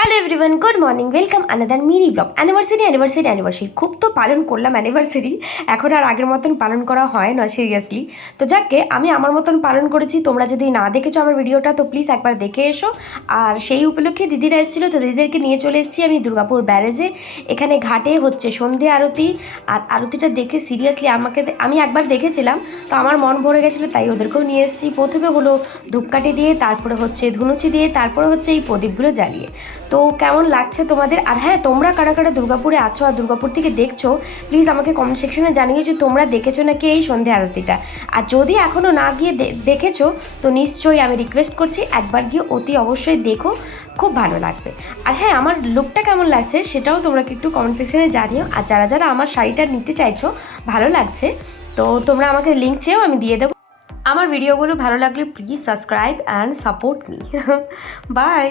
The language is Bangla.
Hello everyone, good morning, welcome another mini blog. Anniversary খুব তো পালন করলাম অ্যানিভার্সারি, এখন আর আগের মতন পালন করা হয় না সিরিয়াসলি। তো যাকে আমি আমার মতন পালন করেছি, তোমরা যদি না দেখেছো আমার ভিডিওটা তো প্লিজ একবার দেখে এসো। আর সেই উপলক্ষে দিদিরা এসেছিলো, তো দিদিদেরকে নিয়ে চলে এসেছি আমি দুর্গাপুর ব্যারেজে। এখানে ঘাটে হচ্ছে সন্ধে আরতি, আর আরতিটা দেখে সিরিয়াসলি আমি একবার দেখেছিলাম, তো আমার মন ভরে গেছিলো, তাই ওদেরকেও নিয়ে এসেছি। প্রথমে হলো ধূপকাঠি দিয়ে, তারপরে হচ্ছে ধুনুচি দিয়ে, তারপরে হচ্ছে এই প্রদীপগুলো জ্বালিয়ে। তো কেমন লাগছে তোমাদের? আর হ্যাঁ, তোমরা কারা কারা দুর্গাপুরে আছো আর দুর্গাপুর থেকে দেখছো, প্লিজ আমাকে কমেন্ট সেকশনে জানিও যে তোমরা দেখেছো নাকি এই সন্ধে আরতিটা। আর যদি এখনও না গিয়ে দেখেছো, তো নিশ্চয়ই আমি রিকোয়েস্ট করছি একবার গিয়ে অতি অবশ্যই দেখো, খুব ভালো লাগবে। আর হ্যাঁ, আমার লুকটা কেমন লাগছে সেটাও তোমরা একটু কমেন্ট সেকশনে জানিও। আর যারা যারা আমার শাড়িটা নিতে চাইছো, ভালো লাগছে, তো তোমরা আমাকে লিঙ্ক চেয়েও আমি দিয়ে দেবো। আমার ভিডিওগুলো ভালো লাগলে please subscribe and support me. By.